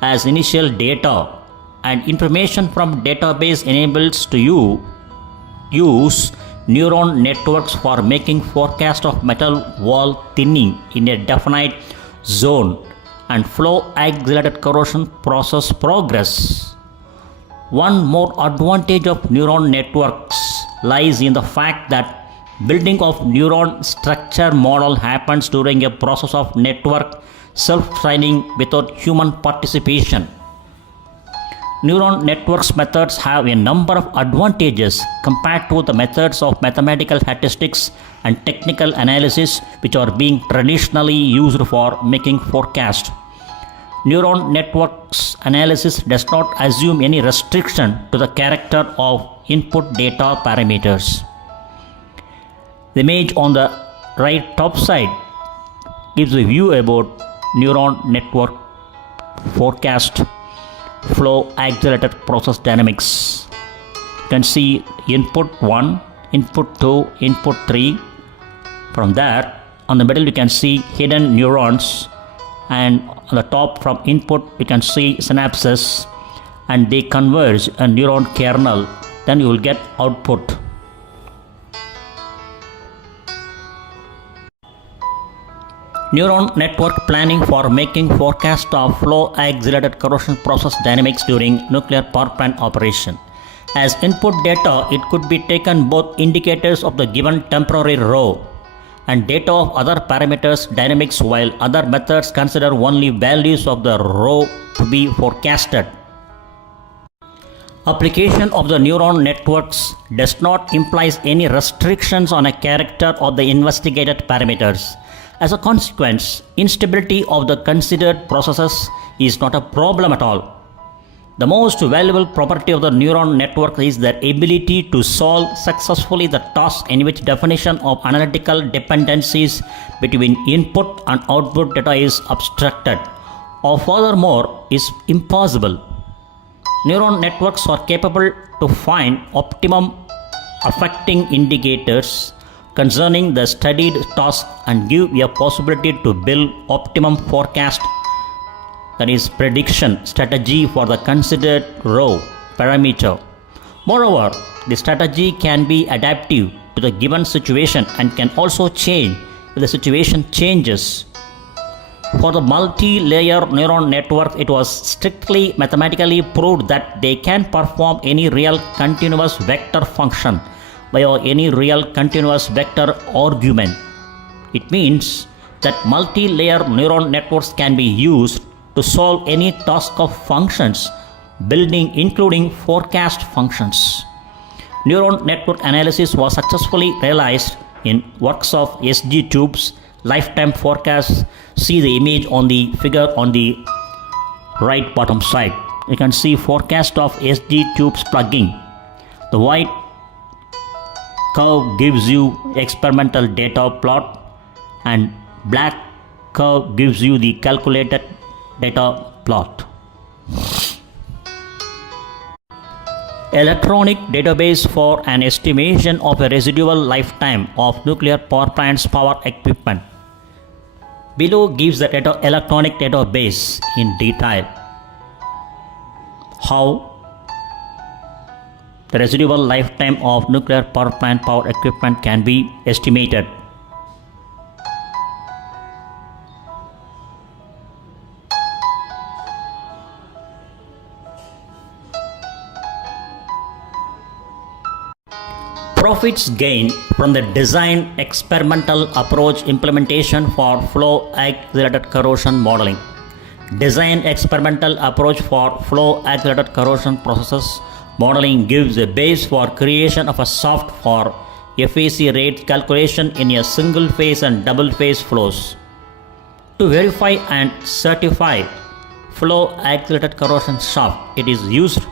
as initial data, and information from database enables to use neuron networks for making forecast of metal wall thinning in a definite zone and flow accelerated corrosion process progress. One more advantage of neuron networks lies in the fact that building of neuron structure model happens during a process of network self-training without human participation. Neuron networks methods have a number of advantages compared to the methods of mathematical statistics and technical analysis which are being traditionally used for making forecast. Neuron networks analysis does not assume any restriction to the character of input data parameters. The image on the right top side gives a view about neuron network forecast flow accelerated process dynamics. You can see input 1, input 2, input 3. From there, on the middle you can see hidden neurons, and on the top from input you can see synapses, and they converge a neuron kernel, then you will get output. Neuron network planning for making forecast of flow accelerated corrosion process dynamics during nuclear power plant operation. As input data, it could be taken both indicators of the given temporary row and data of other parameters dynamics, while other methods consider only values of the row to be forecasted. Application of the neuron networks does not imply any restrictions on a character of the investigated parameters. As a consequence, instability of the considered processes is not a problem at all. The most valuable property of the neuron network is their ability to solve successfully the task in which definition of analytical dependencies between input and output data is abstracted. or furthermore is impossible. Neuron networks are capable to find optimum affecting indicators concerning the studied task and give a possibility to build optimum forecast, that is prediction strategy for the considered row parameter. Moreover, the strategy can be adaptive to the given situation and can also change if the situation changes. For the multi-layer neuron network, it was strictly mathematically proved that they can perform any real continuous vector function via any real continuous vector argument. It means that multi-layer neuron networks can be used to solve any task of functions, building including forecast functions. Neuron network analysis was successfully realized in works of SG tubes, lifetime forecasts. See the image on the figure on the right bottom side. You can see forecast of SG tubes plugging. The white curve gives you experimental data plot and black curve gives you the calculated data plot. Electronic database for an estimation of a residual lifetime of nuclear power plants power equipment. Below gives the electronic database in detail. How the residual lifetime of nuclear power plant power equipment can be estimated. Profits gained from the design experimental approach implementation for flow accelerated corrosion modeling. Design experimental approach for flow accelerated corrosion processes modeling gives a base for creation of a soft for FAC rate calculation in a single phase and double phase flows. To verify and certify flow accelerated corrosion shaft, it is used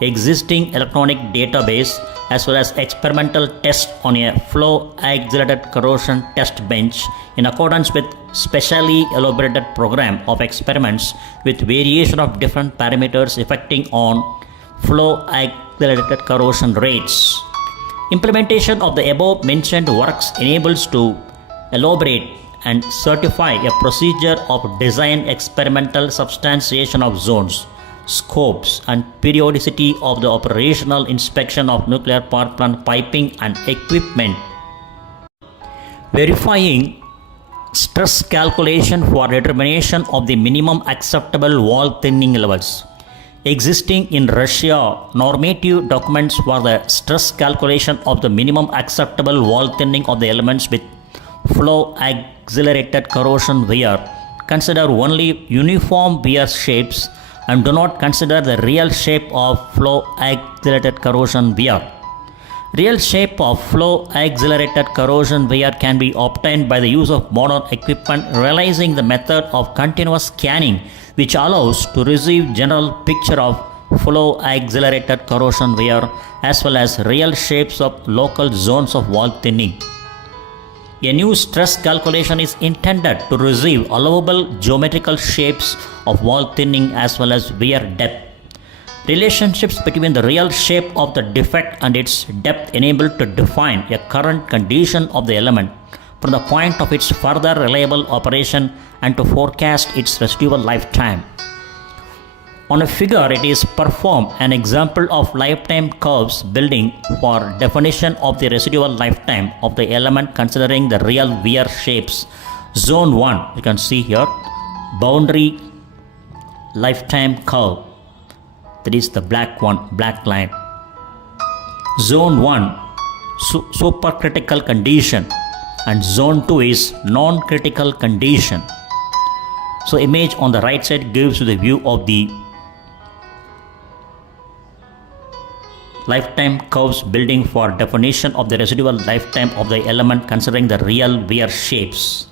existing electronic database as well as experimental test on a flow accelerated corrosion test bench in accordance with specially elaborated program of experiments with variation of different parameters affecting on flow accelerated corrosion rates. Implementation of the above mentioned works enables to elaborate and certify a procedure of design experimental substantiation of zones, scopes and periodicity of the operational inspection of nuclear power plant piping and equipment. Verifying stress calculation for determination of the minimum acceptable wall thinning levels. Existing in Russia normative documents for the stress calculation of the minimum acceptable wall thinning of the elements with flow accelerated corrosion wear consider only uniform wear shapes and do not consider the real shape of flow accelerated corrosion wear. Real shape of flow accelerated corrosion wear can be obtained by the use of modern equipment realizing the method of continuous scanning which allows to receive general picture of flow accelerated corrosion wear as well as real shapes of local zones of wall thinning. A new stress calculation is intended to receive allowable geometrical shapes of wall thinning as well as wear depth. Relationships between the real shape of the defect and its depth enable to define a current condition of the element from the point of its further reliable operation and to forecast its residual lifetime. On a figure, it is performed an example of lifetime curves building for definition of the residual lifetime of the element considering the real wear shapes. Zone 1, you can see here, boundary lifetime curve, that is the black one, black line. Zone 1, supercritical condition, and zone 2 is non-critical condition. So image on the right side gives you the view of the lifetime curves building for definition of the residual lifetime of the element considering the real wear shapes.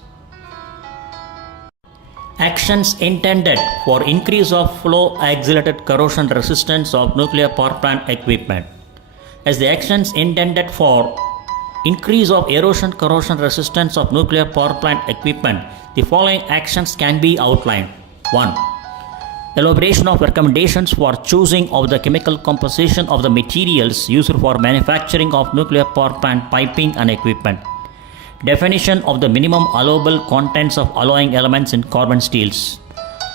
Actions intended for increase of flow accelerated corrosion resistance of nuclear power plant equipment. As the actions intended for increase of erosion corrosion resistance of nuclear power plant equipment, the following actions can be outlined. 1. Elaboration of recommendations for choosing of the chemical composition of the materials used for manufacturing of nuclear power plant piping and equipment. Definition of the minimum allowable contents of alloying elements in carbon steels.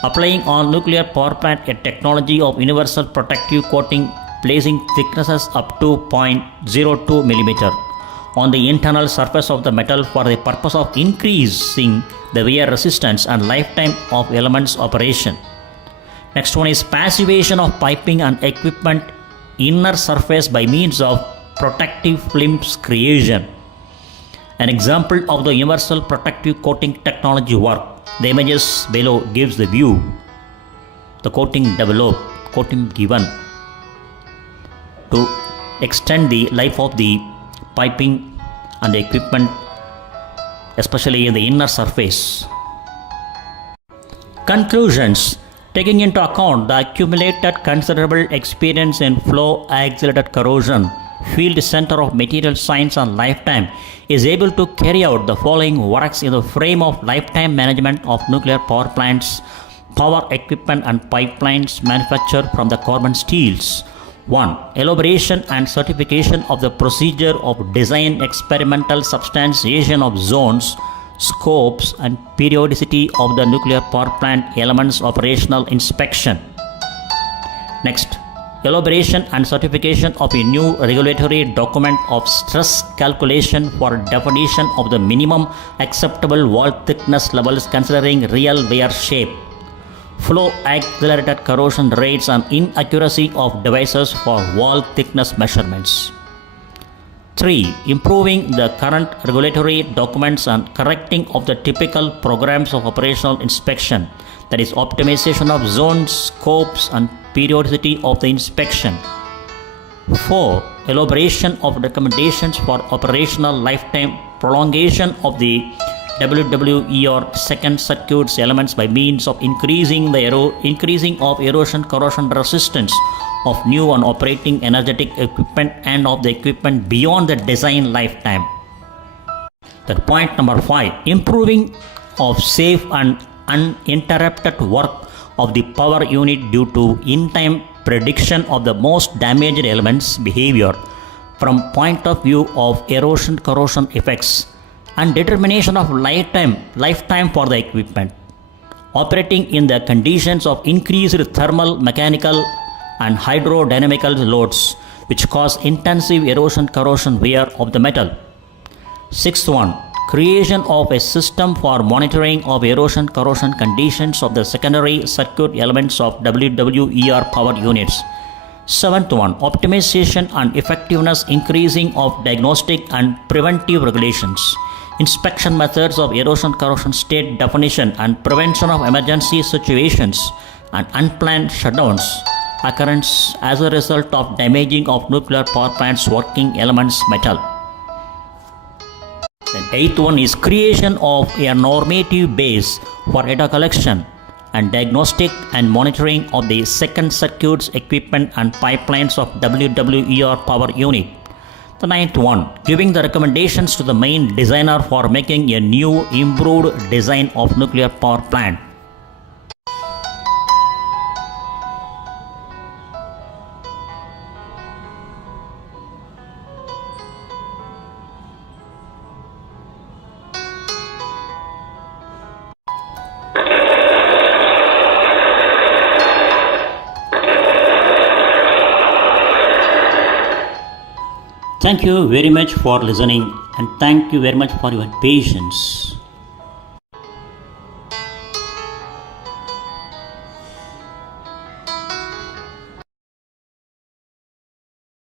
Applying on nuclear power plant a technology of universal protective coating placing thicknesses up to 0.02 mm on the internal surface of the metal for the purpose of increasing the wear resistance and lifetime of elements operation. Next one is passivation of piping and equipment inner surface by means of protective films creation. An example of the universal protective coating technology work. The images below gives the view. The coating developed, coating given to extend the life of the piping and the equipment, especially in the inner surface. Conclusions. Taking into account the accumulated considerable experience in flow accelerated corrosion, field center of material science and lifetime is able to carry out the following works in the frame of lifetime management of nuclear power plants, power equipment and pipelines manufactured from the carbon steels. 1. Elaboration and certification of the procedure of design experimental substantiation of zones, scopes and periodicity of the nuclear power plant elements operational inspection. Next, elaboration and certification of a new regulatory document of stress calculation for definition of the minimum acceptable wall thickness levels considering real wear shape, flow accelerated corrosion rates and inaccuracy of devices for wall thickness measurements. 3. Improving the current regulatory documents and correcting of the typical programs of operational inspection, that is optimization of zones, scopes and periodicity of the inspection. 4. Elaboration of recommendations for operational lifetime prolongation of the WWER second circuit's elements by means of increasing of erosion corrosion resistance of new and operating energetic equipment and of the equipment beyond the design lifetime. That point number 5. Improving of safe and uninterrupted work of the power unit due to in-time prediction of the most damaged elements behavior from point of view of erosion corrosion effects and determination of lifetime for the equipment operating in the conditions of increased thermal, mechanical and hydrodynamical loads which cause intensive erosion corrosion wear of the metal. 6th one. Creation of a system for monitoring of erosion corrosion conditions of the secondary circuit elements of WWER power units. 7th one. Optimization and effectiveness increasing of diagnostic and preventive regulations, inspection methods of erosion corrosion state definition and prevention of emergency situations and unplanned shutdowns occurrence as a result of damaging of nuclear power plants working elements metal. Then 8th one is creation of a normative base for data collection and diagnostic and monitoring of the second circuits equipment and pipelines of WWER power unit. The 9th one, giving the recommendations to the main designer for making a new improved design of nuclear power plant. Thank you very much for listening and thank you very much for your patience.